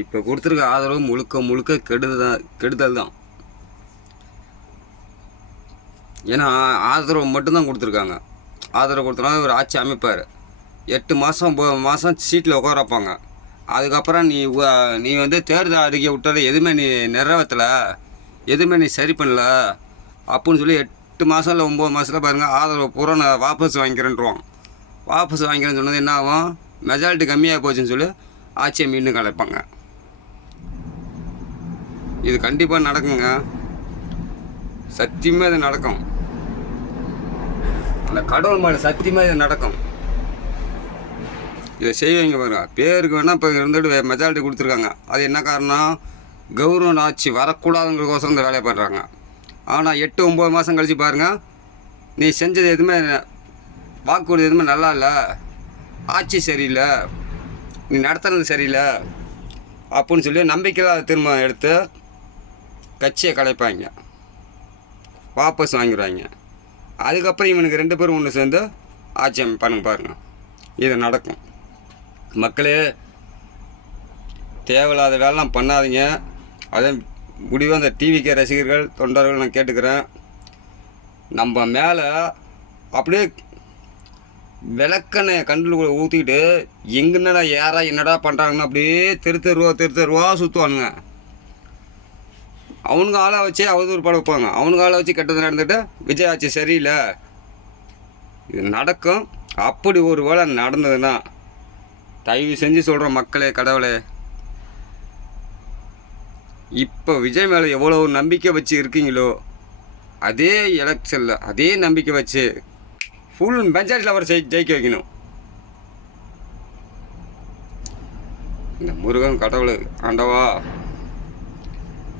இப்போ கொடுத்துருக்க ஆதரவு முழுக்க முழுக்க கெடுதல் தான். ஏன்னா ஆதரவு மட்டும்தான் கொடுத்துருக்காங்க. ஆதரவு கொடுத்தனா ஒரு ஆட்சி அமைப்பார். 8 மாதம் 9 மாதம் சீட்டில் உட்கார வைப்பாங்க. அதுக்கப்புறம் நீ வந்து தேர்தல் அறிக்கை விட்டதை எதுவுமே நீ நிறைவேற்றலை, எதுவுமே நீ சரி பண்ணல அப்படின்னு சொல்லி 8 மாதம் இல்லை 9 மாதத்தில் பாருங்கள் ஆதரவு பூரா நான் வாபஸ் வாங்கிக்கிறேன்ருவான். வாபஸ் வாங்கிக்கிறேன்னு சொன்னது என்ன ஆகும்? மெஜாரிட்டி கம்மியாக போச்சுன்னு சொல்லி ஆட்சியை மீண்டும் கலைப்பாங்க. இது கண்டிப்பாக நடக்குங்க. சத்தியமாக இது நடக்கும். அந்த கடவுள் மேலே சத்தியமாக இது நடக்கும். இதை செய்வீங்க பாருங்க. பேருக்கு வேணால் இப்போ இருந்துட்டு மெஜாரிட்டி கொடுத்துருக்காங்க. அது என்ன காரணம்? கவர்மெண்ட் ஆட்சி வரக்கூடாதுங்கிறதுக்கோசரம் இந்த வேலையை பண்ணுறாங்க. ஆனால் 8-9 மாதம் கழித்து பாருங்கள், நீ செஞ்சது எதுவுமே வாக்குறுதி எதுவுமே நல்லா இல்லை, ஆட்சி சரியில்லை, நீ நடத்துறது சரியில்லை அப்படின்னு சொல்லி நம்பிக்கையில் திரும்ப எடுத்து கட்சியை கலைப்பாங்க, வாபஸ் வாங்கிடுவாங்க. அதுக்கப்புறம் இவனுக்கு 2 பேரும் ஒன்று சேர்ந்து ஆட்சி பண்ணுங்க பாருங்கள். இது நடக்கும். மக்களே, தேவையில்லாத வேலைலாம் பண்ணாதீங்க. அதே முடிவாக அந்த டிவிக்கு ரசிகர்கள் தொண்டர்கள் நான் கேட்டுக்கிறேன். நம்ம மேலே அப்படியே விளக்கெண்ணெய் கண்ணுக்குள்ளே ஊற்றிக்கிட்டு எங்கன்னா யாரா என்னடா பண்ணுறாங்கன்னு அப்படியே தெருவா சுற்றுவானுங்க. அவனுங்க ஆளை வச்சு அவதூறு பட வைப்பாங்க. அவனுங்க ஆளை வச்சு கெட்டது நடந்துட்டு விஜய் ஆட்சி சரியில்லை. இது நடக்கும். அப்படி ஒரு வேளை நடந்ததுன்னா தயவு செஞ்சு சொல்கிறோம் மக்களே, கடவுளே, இப்போ விஜய் மேலே எவ்வளோ நம்பிக்கை வச்சு இருக்கீங்களோ அதே எலெக்ஷனில் அதே நம்பிக்கை வச்சு ஃபுல் மெஜாரிட்டியில் அவரை ஜெயிக்க வைக்கணும். இந்த முருகன் கடவுள் ஆண்டவா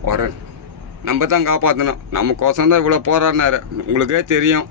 வரேன், நம்ம தான் காப்பாற்றணும். நமக்கோசம் தான் இவ்வளோ போராடினாரு. உங்களுக்கே தெரியும்.